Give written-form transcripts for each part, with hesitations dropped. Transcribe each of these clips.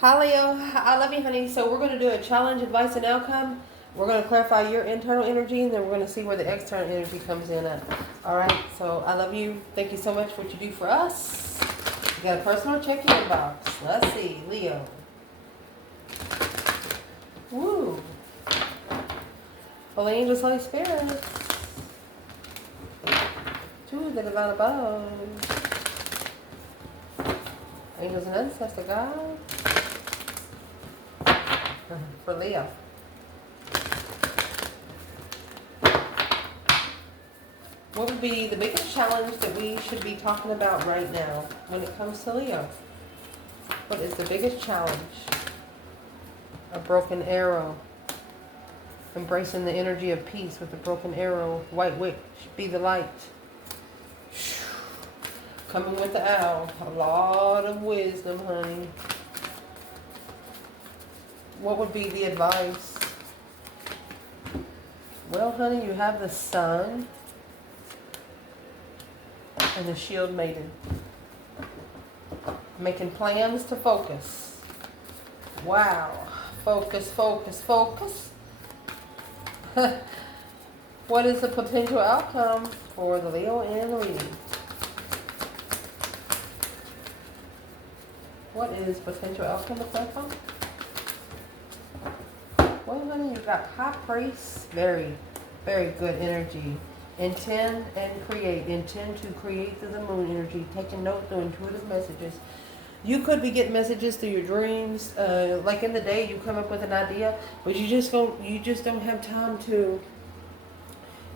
Hi Leo, I love you honey. So we're going to do a challenge, advice, and outcome. We're going to clarify your internal energy and then we're going to see where the external energy comes in at. Alright, so I love you. Thank you so much for what you do for us. We got a personal check-in box. Let's see, Leo. Woo. Holy angels, Holy Spirit. To the divine above. Angels and ancestor God. For Leo. What would be the biggest challenge that we should be talking about right now when it comes to Leo? What is the biggest challenge? A broken arrow. Embracing the energy of peace with the broken arrow. White witch, be the light. Coming with the owl. A lot of wisdom, honey. What would be the advice? Well, honey, you have the sun and the shield maiden. Making plans to focus. Wow. Focus, focus, focus. What is the potential outcome for the Leo in the reading? What is potential outcome of that one? Well, honey, you got high priest. Very, very good energy. Intend and create. Intend to create through the moon energy. Taking note through intuitive messages. You could be getting messages through your dreams. Like in the day, you come up with an idea, but you just don't have time to.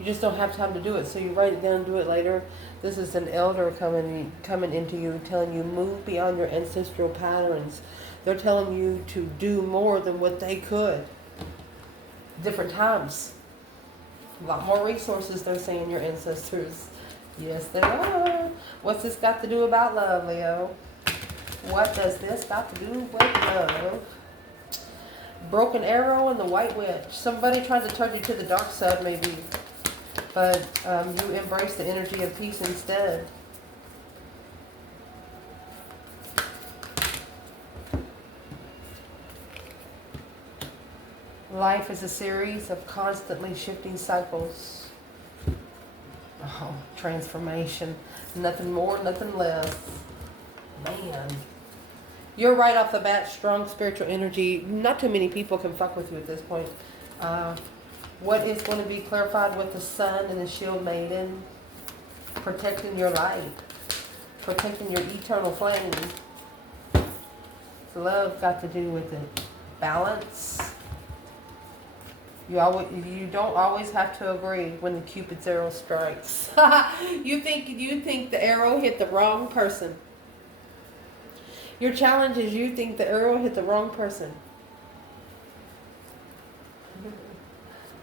You just don't have time to do it. So you write it down, do it later. This is an elder coming into you, telling you move beyond your ancestral patterns. They're telling you to do more than what they could. Different times. A lot more resources, they're saying, your ancestors. Yes, they are. What's this got to do about love, Leo? What does this got to do with love? Broken arrow and the white witch. Somebody tried to turn you to the dark side, maybe. But you embrace the energy of peace instead. Life is a series of constantly shifting cycles. Oh, transformation. Nothing more, nothing less. Man. You're right off the bat, strong spiritual energy. Not too many people can fuck with you at this point. What is going to be clarified with the sun and the shield maiden? Protecting your light. Protecting your eternal flame. Love got to do with it. Balance. You don't always have to agree when the Cupid's arrow strikes. You think the arrow hit the wrong person. Your challenge is you think the arrow hit the wrong person.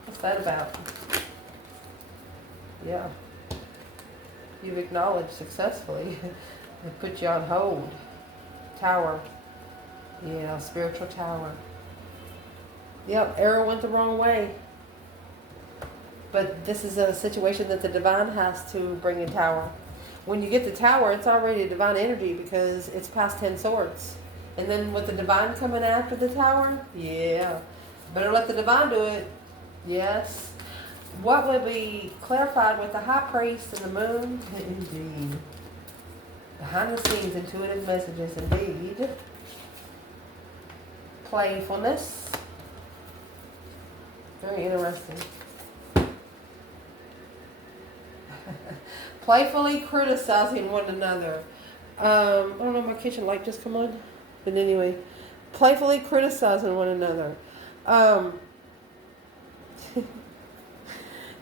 What's that about? Yeah. You've acknowledged successfully. They put you on hold. Tower. Yeah, spiritual tower. Yep, arrow went the wrong way. But this is a situation that the divine has to bring a tower. When you get the tower, it's already a divine energy because it's past 10 swords. And then with the divine coming after the tower, yeah. Better let the divine do it. Yes. What would be clarified with the high priest and the moon? Indeed. Behind the scenes, intuitive messages, indeed. Playfulness. Very interesting. Playfully criticizing one another. I don't know, my kitchen light just come on. But anyway, playfully criticizing one another.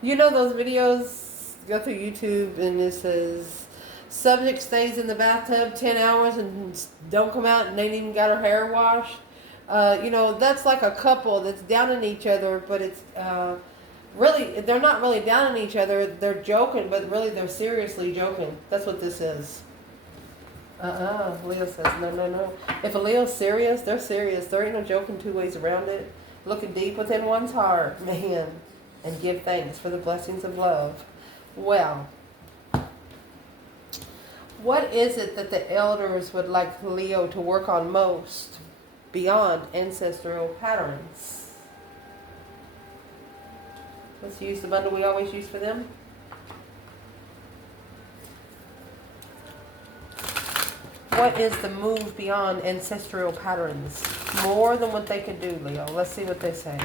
You know those videos, go through YouTube and it says, subject stays in the bathtub 10 hours and don't come out and they ain't even got her hair washed. You know, that's like a couple that's down on each other, but it's really, they're not really down on each other. They're joking, but really they're seriously joking. That's what this is. Leo says, no, no, no. If a Leo's serious, they're serious. There ain't no joking two ways around it. Looking deep within one's heart, man, and give thanks for the blessings of love. Well, what is it that the elders would like Leo to work on most? beyond ancestral patterns. Let's use the bundle we always use for them. What is the move beyond ancestral patterns? More than what they can do, Leo. Let's see what they say.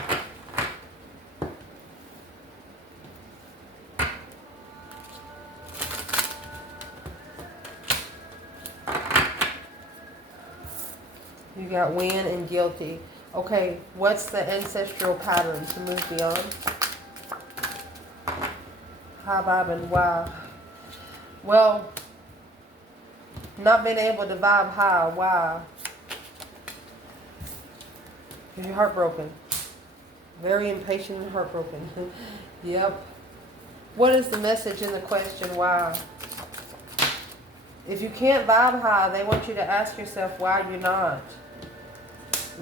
You got win and guilty. Okay, what's the ancestral pattern to move beyond? High vibe and wow. Well, not being able to vibe high, why? Because you're heartbroken. Very impatient and heartbroken. Yep. What is the message in the question, why? If you can't vibe high, they want you to ask yourself why you're not.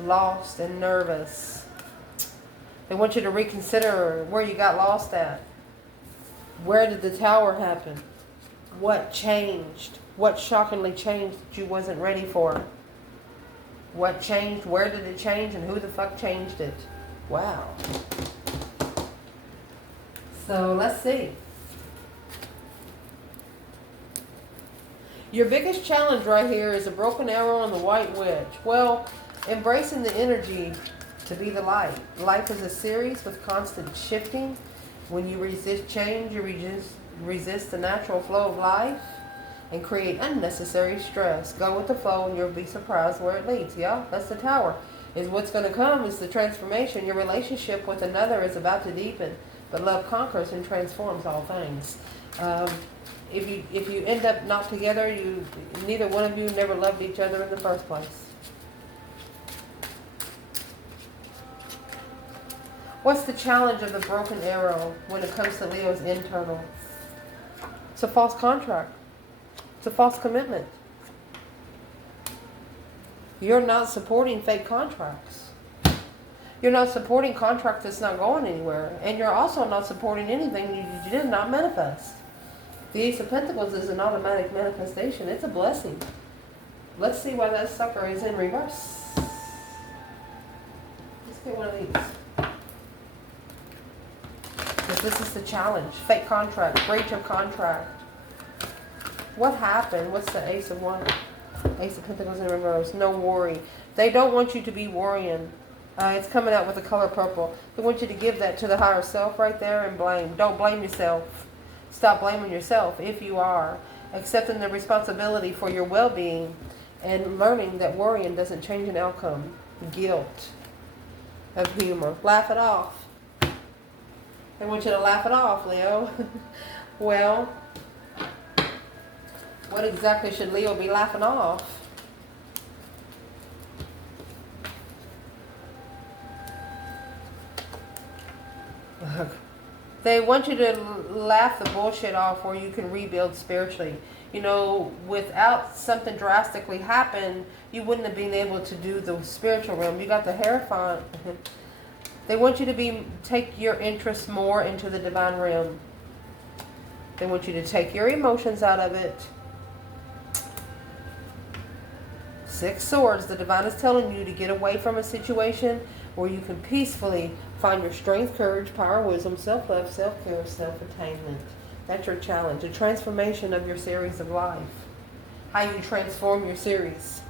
Lost and nervous. They want you to reconsider where you got lost at. Where did the tower happen? What changed? What shockingly changed that you wasn't ready for? What changed? Where did it change? And who the fuck changed it? Wow. So let's see. Your biggest challenge right here is a broken arrow and the white witch. Well, embracing the energy to be the light. Life is a series with constant shifting. When you resist change, you resist the natural flow of life and create unnecessary stress. Go with the flow and you'll be surprised where it leads. Yeah, that's the tower. Is what's going to come is the transformation. Your relationship with another is about to deepen, but love conquers and transforms all things. If you end up not together, neither one of you never loved each other in the first place. What's the challenge of the broken arrow when it comes to Leo's internal? It's a false contract. It's a false commitment. You're not supporting fake contracts. You're not supporting contracts that's not going anywhere. And you're also not supporting anything you did not manifest. The Ace of Pentacles is an automatic manifestation. It's a blessing. Let's see why that sucker is in reverse. Let's get one of these. Because this is the challenge. Fake contract. Breach of contract. What happened? What's the Ace of Wands? Ace of Pentacles in reverse. No worry. They don't want you to be worrying. It's coming out with the color purple. They want you to give that to the higher self right there and blame. Don't blame yourself. Stop blaming yourself if you are. Accepting the responsibility for your well-being and learning that worrying doesn't change an outcome. Guilt of humor. Laugh it off. They want you to laugh it off, Leo. Well, what exactly should Leo be laughing off? They want you to laugh the bullshit off where you can rebuild spiritually. You know, without something drastically happen, you wouldn't have been able to do the spiritual realm. You got the Hierophant. They want you to take your interest more into the divine realm. They want you to take your emotions out of it. 6 Swords. The divine is telling you to get away from a situation where you can peacefully find your strength, courage, power, wisdom, self-love, self-care, self-attainment. That's your challenge. The transformation of your series of life. How you transform your series.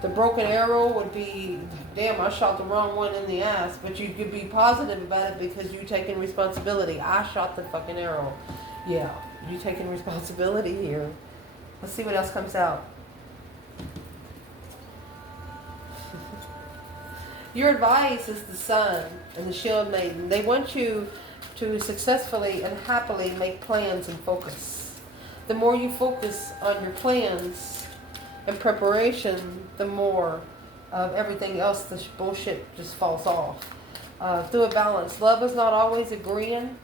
The broken arrow would be, damn, I shot the wrong one in the ass. But you could be positive about it because you're taking responsibility. I shot the fucking arrow. Yeah, you're taking responsibility here. Let's see what else comes out. Your advice is the Sun and the Shield Maiden. They want you to successfully and happily make plans and focus. The more you focus on your plans and preparation, the more of everything else, the bullshit just falls off. Through a balance. Love is not always agreeing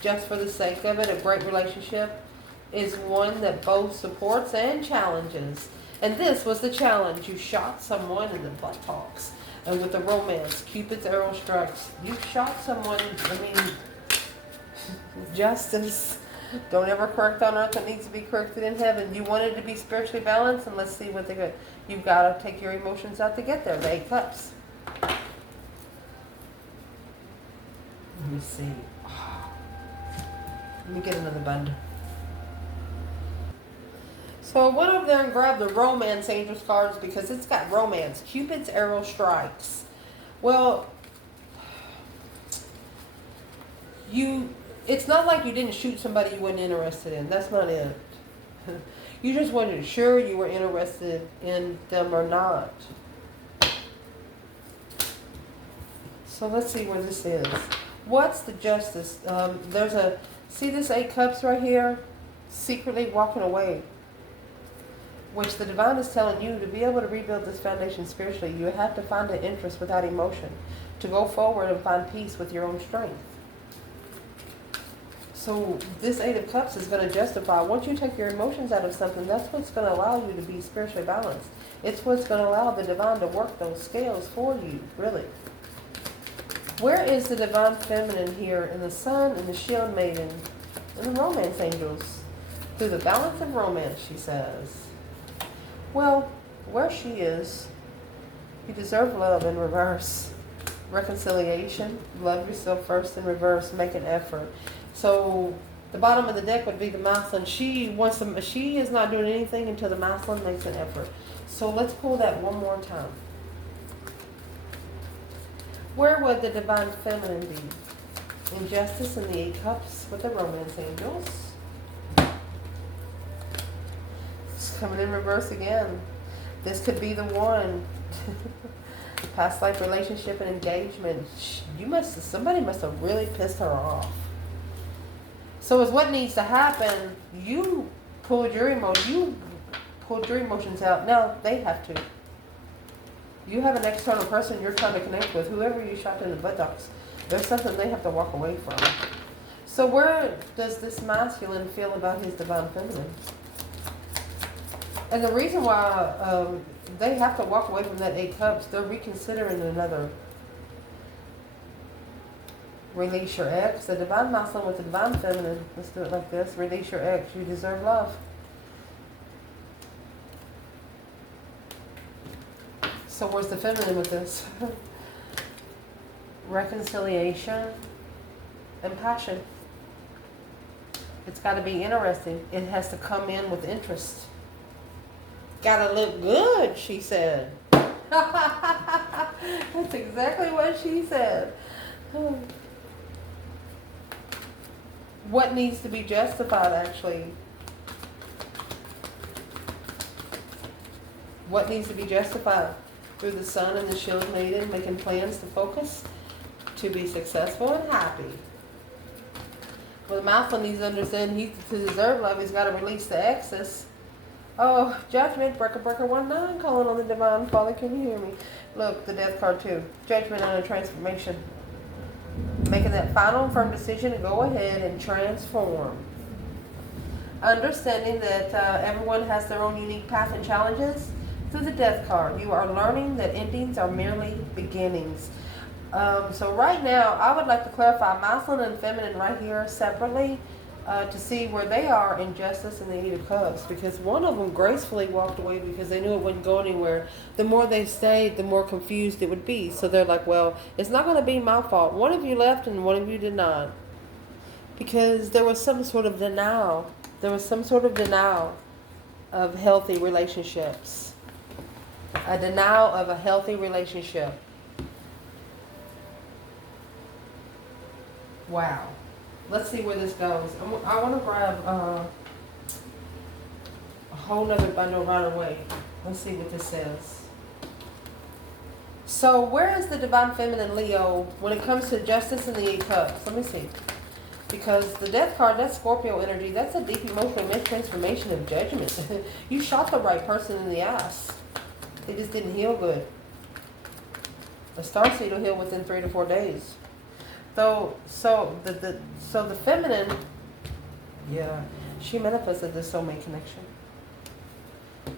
just for the sake of it. A great relationship is one that both supports and challenges. And this was the challenge. You shot someone in the buttocks. And with the romance, Cupid's arrow strikes. You shot someone, justice. Don't ever correct on earth that needs to be corrected in heaven. You wanted to be spiritually balanced, and let's see what they got. You've got to take your emotions out to get there. The 8 Cups. Let me see. Let me get another bundle. So I went over there and grabbed the Romance Angels cards because it's got romance. Cupid's arrow strikes. Well, it's not like you didn't shoot somebody you weren't interested in. That's not it. You just wasn't sure you were interested in them or not. So let's see where this is. What's the justice? See this 8 Cups right here? Secretly walking away. Which the divine is telling you, to be able to rebuild this foundation spiritually, you have to find an interest without emotion. To go forward and find peace with your own strength. So this 8 of Cups is going to justify, once you take your emotions out of something, that's what's going to allow you to be spiritually balanced. It's what's going to allow the divine to work those scales for you, really. Where is the divine feminine here in the Sun and the Shield Maiden and the Romance Angels? Through the balance of romance, she says. Well, where she is, you deserve love in reverse. Reconciliation, love yourself first in reverse, make an effort. So the bottom of the deck would be the masculine. She is not doing anything until the masculine makes an effort. So let's pull that one more time. Where would the divine feminine be? Injustice in the 8 Cups with the Romance Angels. It's coming in reverse again. This could be the one. Past life relationship and engagement. Somebody must have really pissed her off. So is what needs to happen. You pulled your emotions out. Now they have to. You have an external person you're trying to connect with. Whoever you shot in the buttocks, there's something they have to walk away from. So where does this masculine feel about his divine feminine? And the reason why they have to walk away from that 8 Cups, they're reconsidering another. Release your ex. The divine masculine with the divine feminine. Let's do it like this. Release your ex. You deserve love. So where's the feminine with this? Reconciliation and passion. It's got to be interesting. It has to come in with interest. Gotta look good, she said. That's exactly what she said. What needs to be justified, actually? What needs to be justified? Through the Sun and the Shield Maiden, making plans to focus, to be successful and happy. Well, the masculine needs to understand to deserve love, he's got to release the excess. Oh, Judgment, breaker 19, calling on the divine. Father, can you hear me? Look, the Death card too. Judgment on a transformation. Making that final firm decision to go ahead and transform. Understanding that everyone has their own unique path and challenges. Through the Death card, you are learning that endings are merely beginnings. So right now, I would like to clarify masculine and feminine right here separately. To see where they are in justice and the 8 of Cups, because one of them gracefully walked away because they knew it wouldn't go anywhere. The more they stayed, the more confused it would be. So they're like, well, it's not going to be my fault. One of you left and one of you did not. Because there was some sort of denial. There was some sort of denial of healthy relationships. A denial of a healthy relationship. Wow. Let's see where this goes. I want to grab a whole nother bundle right away. Let's see what this says. So where is the divine feminine Leo when it comes to justice and the 8 Cups? Let me see. Because the Death card, that's Scorpio energy. That's a deep emotional transformation of judgment. You shot the right person in the ass. They just didn't heal good. A starseed will heal within 3 to 4 days. So the feminine, yeah, she manifested the soulmate connection.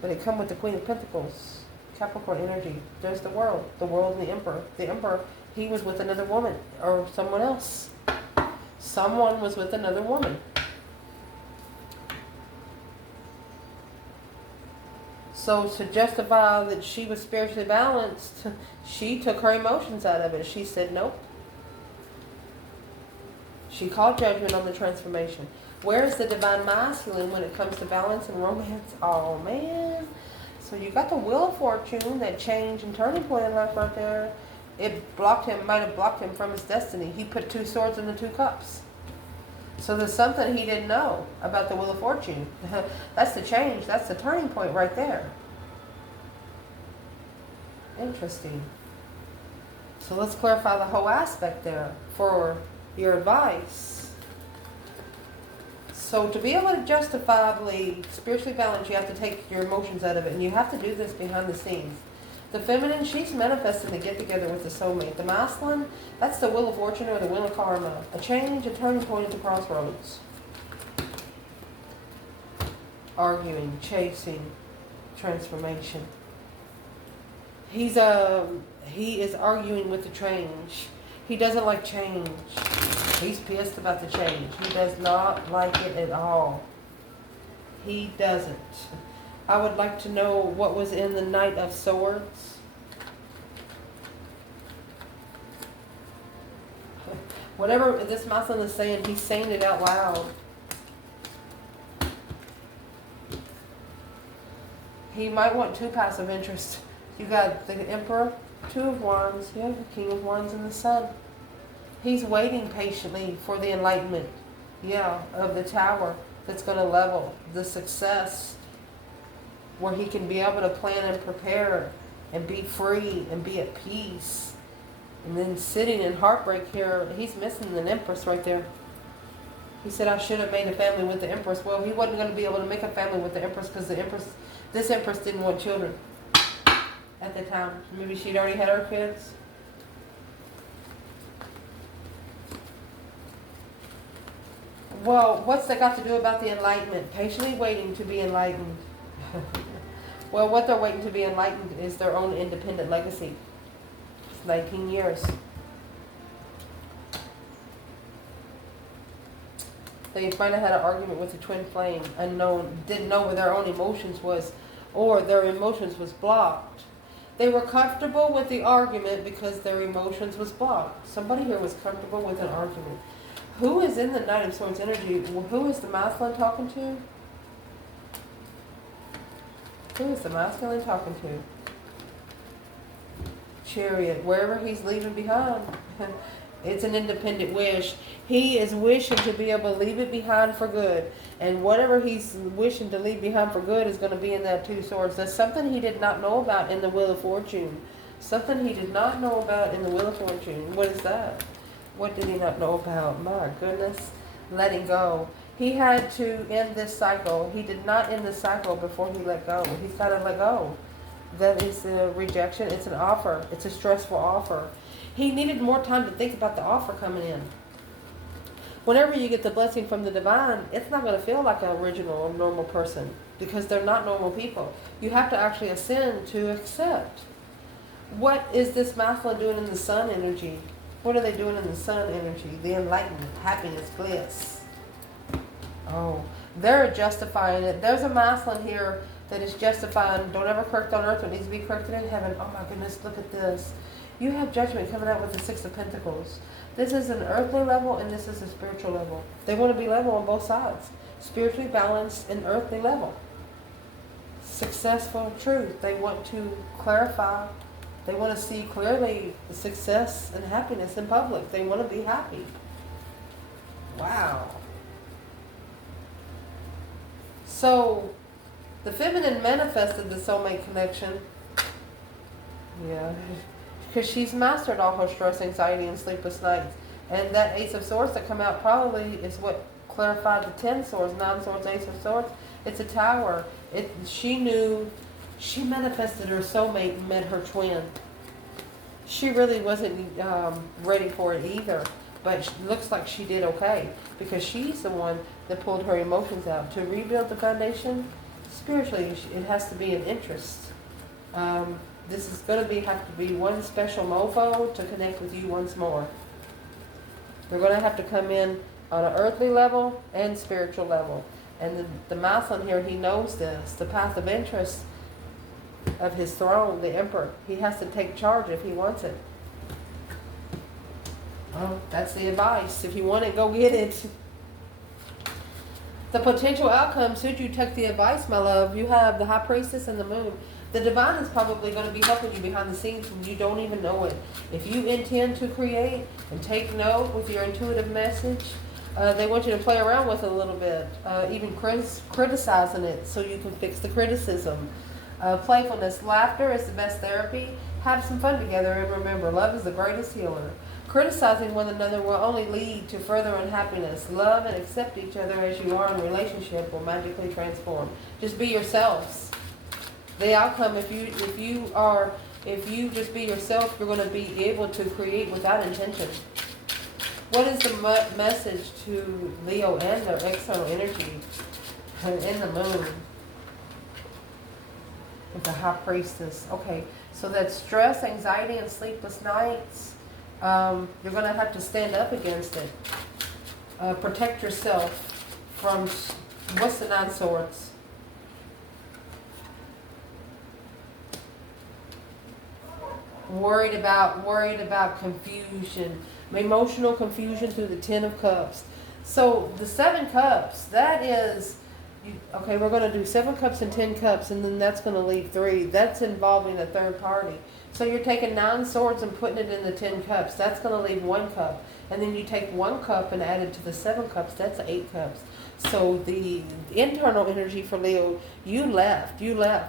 But it come with the Queen of Pentacles, Capricorn energy. There's the world and the Emperor. The Emperor, he was with another woman or someone else. Someone was with another woman. So to justify that she was spiritually balanced, she took her emotions out of it. She said, nope. She called judgment on the transformation. Where is the divine masculine when it comes to balance and romance? Oh, man. So you got the Wheel of Fortune, that change and turning point in life right there. It blocked him, might have blocked him from his destiny. He put 2 swords in the 2 cups. So there's something he didn't know about the Wheel of Fortune. That's the change. That's the turning point right there. Interesting. So let's clarify the whole aspect there for your advice. So to be able to justifiably spiritually balance, you have to take your emotions out of it. And you have to do this behind the scenes. The feminine, she's manifesting to get together with the soulmate. The masculine, that's the Wheel of Fortune or the Wheel of Karma. A change, a turning point at the crossroads. Arguing, chasing, transformation. He is arguing with the change. He doesn't like change. He's pissed about the change. He does not like it at all. He doesn't. I would like to know what was in the Knight of Swords. Whatever this masculine is saying, he's saying it out loud. He might want 2 passive interests. You got the Emperor, 2 of Wands, you have the King of Wands and the Sun. He's waiting patiently for the enlightenment, of the Tower that's going to level the success where he can be able to plan and prepare and be free and be at peace. And then sitting in heartbreak here, he's missing an Empress right there. He said, I should have made a family with the Empress. Well, he wasn't going to be able to make a family with the Empress because this Empress didn't want children at the time. Maybe she'd already had her kids. Well, what's that got to do about the enlightenment? Patiently waiting to be enlightened. Well, what they're waiting to be enlightened is their own independent legacy. It's 19 years. They might have had an argument with the twin flame, unknown, didn't know where their own emotions was, or their emotions was blocked. They were comfortable with the argument because their emotions was blocked. Somebody here was comfortable with an argument. Who is in the Knight of Swords energy? Who is the masculine talking to? Who is the masculine talking to? Chariot, wherever he's leaving behind. It's an independent wish. He is wishing to be able to leave it behind for good. And whatever he's wishing to leave behind for good is going to be in that 2 swords. That's something he did not know about in the Wheel of Fortune. Something he did not know about in the Wheel of Fortune. What is that? What did he not know about? My goodness. Letting go. He had to end this cycle. He did not end the cycle before he let go. He's got to let go. That is a rejection. It's an offer. It's a stressful offer. He needed more time to think about the offer coming in. Whenever you get the blessing from the divine, it's not going to feel like an original or normal person because they're not normal people. You have to actually ascend to accept. What is this masculine doing in the sun energy? What are they doing in the sun energy? The enlightenment, happiness, bliss. Oh, they're justifying it. There's a masculine here that is justifying, don't ever correct on earth what needs to be corrected in heaven. Oh my goodness, look at this. You have judgment coming out with the 6 of Pentacles. This is an earthly level and this is a spiritual level. They want to be level on both sides. Spiritually balanced and earthly level. Successful truth. They want to clarify. They want to see clearly the success and happiness in public. They want to be happy. Wow. So, the feminine manifested the soulmate connection. Yeah. Because she's mastered all her stress, anxiety, and sleepless nights. And that Ace of Swords that come out probably is what clarified the 10 swords, 9 swords, Ace of Swords. It's a tower. She knew, she manifested her soulmate and met her twin. She really wasn't ready for it either. But it looks like she did okay. Because she's the one that pulled her emotions out. To rebuild the foundation, spiritually, it has to be an interest. This is going to have to be one special mofo to connect with you once more. They're going to have to come in on an earthly level and spiritual level. And the masculine here, he knows this. The path of interest, of his throne, the emperor. He has to take charge if he wants it. Well, that's the advice. If you want it, go get it. The potential outcome, should you take the advice, my love, you have the High Priestess and the Moon. The Divine is probably going to be helping you behind the scenes when you don't even know it. If you intend to create and take note with your intuitive message, they want you to play around with it a little bit, even criticizing it so you can fix the criticism. Playfulness, laughter is the best therapy. Have some fun together, and remember, love is the greatest healer. Criticizing one another will only lead to further unhappiness. Love and accept each other as you are in relationship will magically transform. Just be yourselves. The outcome, if you just be yourself, you're going to be able to create without intention. What is the message to Leo and their external energy in the Moon? With the High Priestess. Okay, so that's stress, anxiety, and sleepless nights. You're going to have to stand up against it. Protect yourself from, what's the Nine Swords? Worried about confusion. Emotional confusion through the Ten of Cups. So the Seven Cups, that is, okay, we're going to do 7 cups and 10 cups, and then that's going to leave 3. That's involving a third party. So you're taking 9 swords and putting it in the 10 cups. That's going to leave 1 cup. And then you take 1 cup and add it to the 7 cups. That's 8 cups. So the internal energy for Leo, you left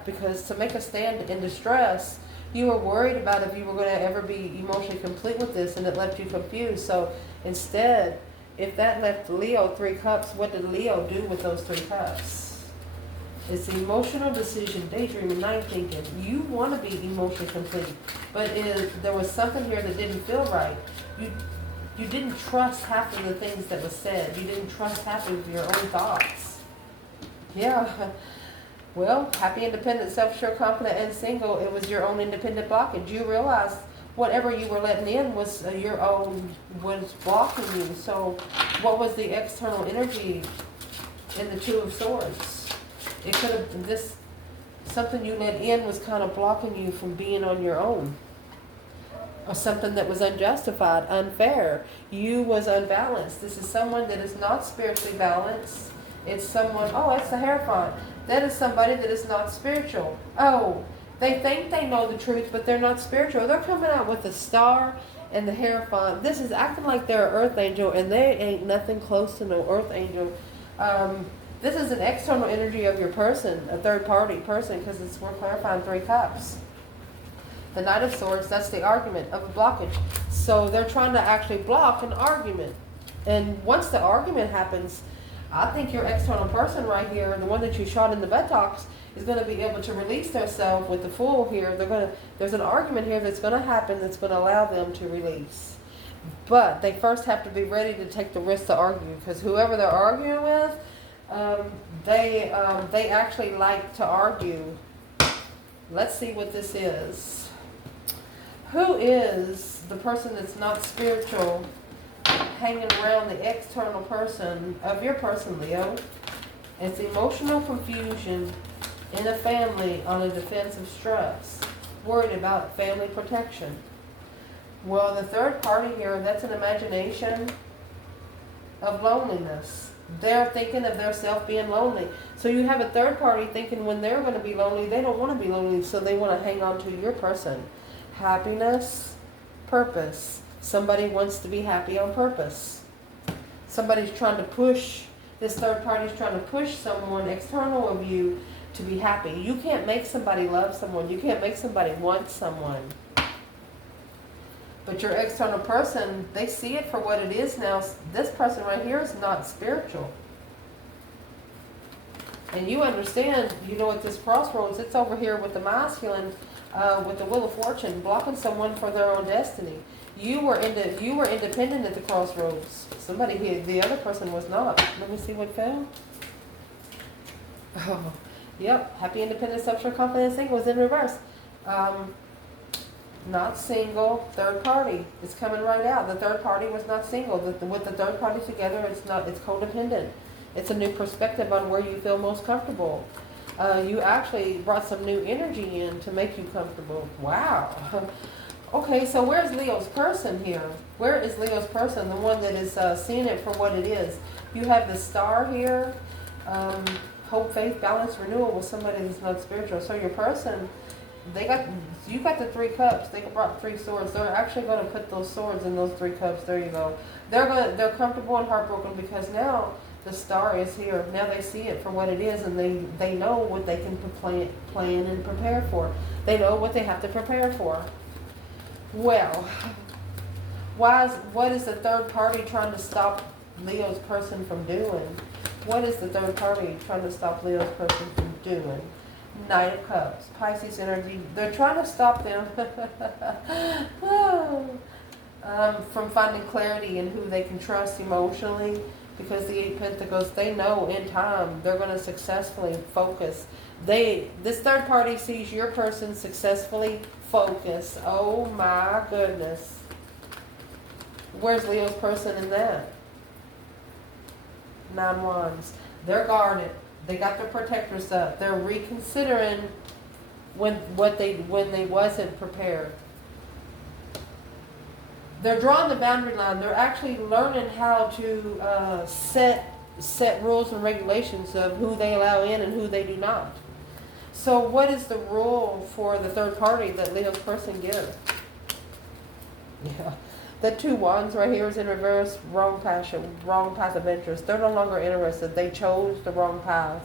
because to make a stand in distress, you were worried about if you were going to ever be emotionally complete with this, and it left you confused. So instead, if that left Leo 3 cups, what did Leo do with those 3 cups? It's the emotional decision, daydreaming, night thinking. You want to be emotionally complete, but there was something here that didn't feel right. You didn't trust half of the things that was said. You didn't trust half of your own thoughts. Yeah. Well, happy, independent, self-sure, confident, and single. It was your own independent blockage. You realized whatever you were letting in was your own, was blocking you. So what was the external energy in the Two of Swords? It could have, something you let in was kind of blocking you from being on your own. Or something that was unjustified, unfair. You was unbalanced. This is someone that is not spiritually balanced. It's someone, oh, it's the Hierophant. That is somebody that is not spiritual. Oh, they think they know the truth, but they're not spiritual. They're coming out with the Star and the Hierophant. This is acting like they're an earth angel, and they ain't nothing close to no earth angel. This is an external energy of your person, a third party person, because we're clarifying 3 cups. The Knight of Swords, that's the argument of a blockage. So they're trying to actually block an argument. And once the argument happens, I think your external person right here, the one that you shot in the buttocks, is going to be able to release themselves with the Fool here. There's an argument here that's going to happen that's going to allow them to release. But they first have to be ready to take the risk to argue, because whoever they're arguing with, they actually like to argue. Let's see what this is. Who is the person that's not spiritual hanging around the external person of your person, Leo? It's emotional confusion in a family on a defensive stress, worried about family protection. Well, the third party here, that's an imagination of loneliness. They're thinking of their self being lonely. So you have a third party thinking when they're going to be lonely, they don't want to be lonely, so they want to hang on to your person. Happiness, purpose. Somebody wants to be happy on purpose. Somebody's trying to push, this third party is trying to push someone external of you to be happy. You can't make somebody love someone. You can't make somebody want someone. But your external person, they see it for what it is now. This person right here is not spiritual. And you understand, you know, at this crossroads, it's over here with the masculine, with the Wheel of Fortune, blocking someone for their own destiny. You were independent at the crossroads. Somebody here, the other person was not. Let me see what fell. Oh, yep. Happy, independent, self-sure, confident, single was in reverse. Not single, third party. It's coming right out. The third party was not single. With the third party together, it's codependent. It's a new perspective on where you feel most comfortable. You actually brought some new energy in to make you comfortable. Wow. Okay, so where's Leo's person here? Where is Leo's person, the one that is seeing it for what it is? You have the star here, hope, faith, balance, renewal with somebody that's not spiritual. So your person, you got the 3 cups. They brought 3 swords. They're actually going to put those swords in those 3 cups. There you go. They're comfortable and heartbroken because now the star is here. Now they see it for what it is, and they know what they can plan and prepare for. They know what they have to prepare for. Well, what is the third party trying to stop Leo's person from doing? What is the third party trying to stop Leo's person from doing? Knight of Cups, Pisces energy. They're trying to stop them from finding clarity in who they can trust emotionally, because the 8 Pentacles, they know in time they're going to successfully focus. This third party sees your person successfully focus. Oh my goodness. Where's Leo's person in that? 9 Wands. They're guarded. They got their protectors up. They're reconsidering when they wasn't prepared. They're drawing the boundary line. They're actually learning how to set rules and regulations of who they allow in and who they do not. So what is the rule for the third party that Leo's person gives? Yeah. The 2 Wands right here is in reverse. Wrong passion, wrong path of interest. They're no longer interested. They chose the wrong path.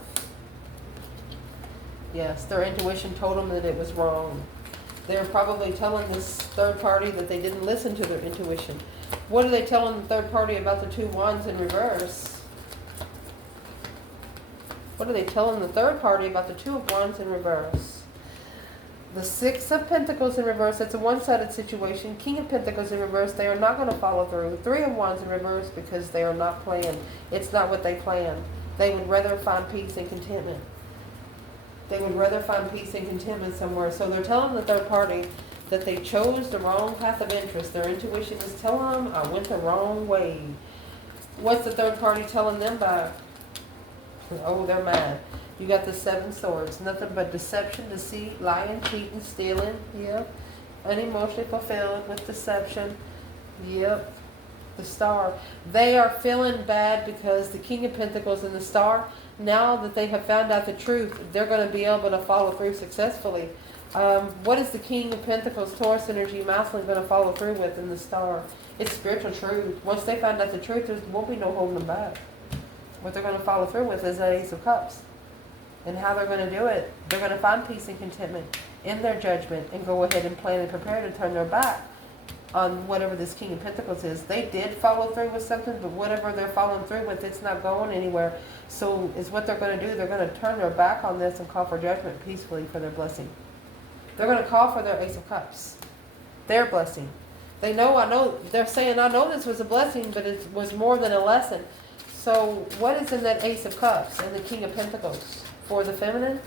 Yes, their intuition told them that it was wrong. They're probably telling this third party that they didn't listen to their intuition. What are they telling the third party about the 2 Wands in reverse? What are they telling the third party about the 2 of Wands in reverse? The 6 of Pentacles in reverse, it's a one-sided situation. King of Pentacles in reverse, they are not going to follow through. 3 of Wands in reverse because they are not planned. It's not what they planned. They would rather find peace and contentment. They would rather find peace and contentment somewhere. So they're telling the third party that they chose the wrong path of interest. Their intuition is telling them, I went the wrong way. What's the third party telling them back? Oh, they're mad. You got the 7 swords. Nothing but deception, deceit, lying, cheating, stealing. Yep. Unemotionally fulfilled with deception. Yep. The star. They are feeling bad because the King of Pentacles and the star, now that they have found out the truth, they're going to be able to follow through successfully. What is the King of Pentacles, Taurus energy, masculine, going to follow through with in the star? It's spiritual truth. Once they find out the truth, there won't be no holding them back. What they're going to follow through with is the Ace of Cups. And how they're going to do it, they're going to find peace and contentment in their judgment and go ahead and plan and prepare to turn their back on whatever this King of Pentacles is. They did follow through with something, but whatever they're following through with, it's not going anywhere. So is what they're going to do. They're going to turn their back on this and call for judgment peacefully for their blessing. They're going to call for their Ace of Cups, their blessing. They know, I know, they're saying, I know this was a blessing, but it was more than a lesson. So what is in that Ace of Cups and the King of Pentacles for the feminine?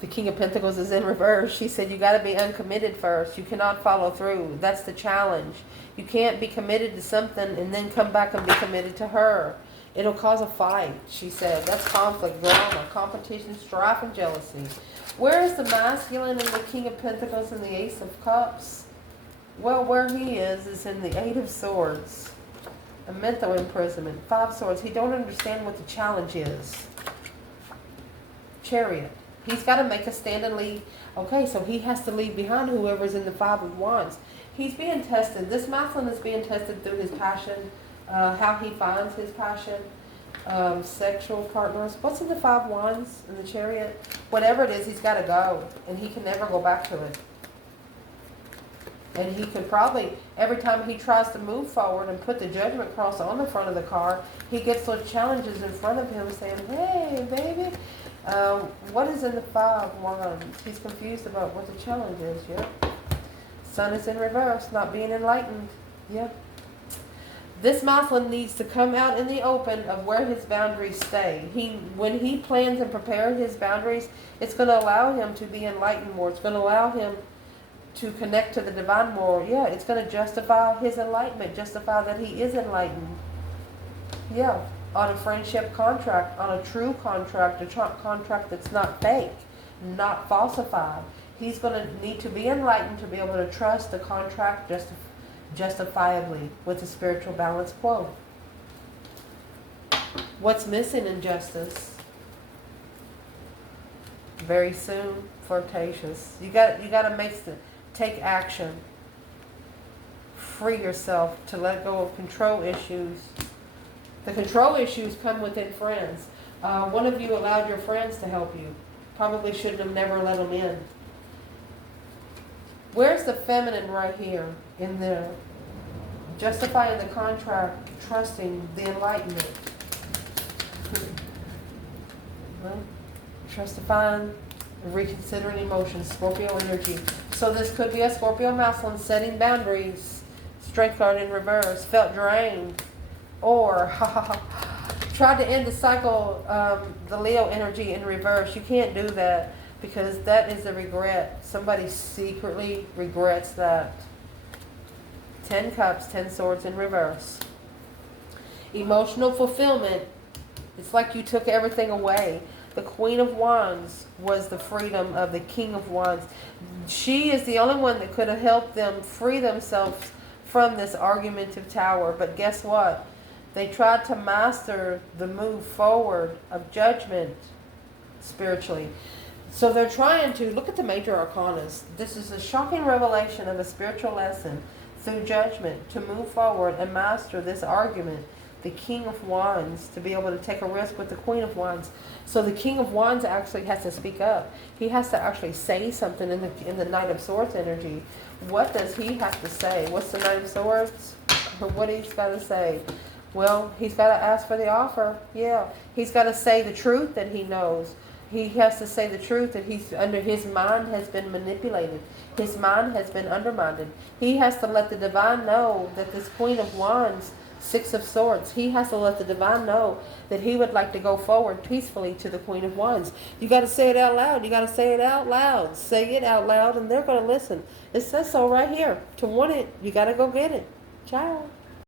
The King of Pentacles is in reverse. She said you got to be uncommitted first. You cannot follow through. That's the challenge. You can't be committed to something and then come back and be committed to her. It'll cause a fight, she said. That's conflict, drama, competition, strife, and jealousy. Where is the masculine in the King of Pentacles and the Ace of Cups? Well, where he is in the 8 of Swords. A mental imprisonment. 5 Swords. He don't understand what the challenge is. Chariot. He's got to make a stand and leave. Okay, so he has to leave behind whoever's in the 5 of Wands. He's being tested. This masculine is being tested through his passion, how he finds his passion, sexual partners. What's in the 5 Wands in the Chariot? Whatever it is, he's got to go, and he can never go back to it. And he could probably, every time he tries to move forward and put the judgment cross on the front of the car, he gets those challenges in front of him saying, hey, baby, what is in the 5 Wands? He's confused about what the challenge is. Yep. Sun is in reverse, not being enlightened. Yep. This masculine needs to come out in the open of where his boundaries stay. When he plans and prepares his boundaries, it's going to allow him to be enlightened more. It's going to allow him to connect to the divine more. Yeah, it's going to justify his enlightenment, justify that he is enlightened. Yeah. on a friendship contract, on a true contract, a contract that's not fake, not falsified. He's going to need to be enlightened to be able to trust the contract justifiably with the spiritual balance quo. What's missing in justice? Very soon, flirtatious. You got to take action. Free yourself to let go of control issues. The control issues come within friends. One of you allowed your friends to help you. Probably shouldn't have never let them in. Where's the feminine right here in there? Justifying the contract, trusting the enlightenment. Well, justifying, reconsidering emotions, Scorpio energy. So this could be a Scorpio masculine setting boundaries. Strength card in reverse, felt drained. Or tried to end the cycle, the Leo energy in reverse. You can't do that because that is a regret. Somebody secretly regrets that. 10 cups, 10 swords in reverse. Emotional fulfillment. It's like you took everything away. The Queen of Wands was the freedom of the King of Wands. She is the only one that could have helped them free themselves from this argumentative tower. But guess what? They tried to master the move forward of judgment spiritually. So they're trying to, look at the major arcanas. This is a shocking revelation of a spiritual lesson through judgment to move forward and master this argument. The King of Wands, to be able to take a risk with the Queen of Wands. So the King of Wands actually has to speak up. He has to actually say something in the Knight of Swords energy. What does he have to say? What's the Knight of Swords? What he's got to say? Well, he's got to ask for the offer. Yeah. He's got to say the truth that he knows. He has to say the truth that his mind has been manipulated. His mind has been undermined. He has to let the divine know that this Queen of Wands, Six of Swords, he has to let the divine know that he would like to go forward peacefully to the Queen of Wands. You got to say it out loud. You got to say it out loud. Say it out loud and they're going to listen. It says so right here. To want it, you got to go get it. Ciao.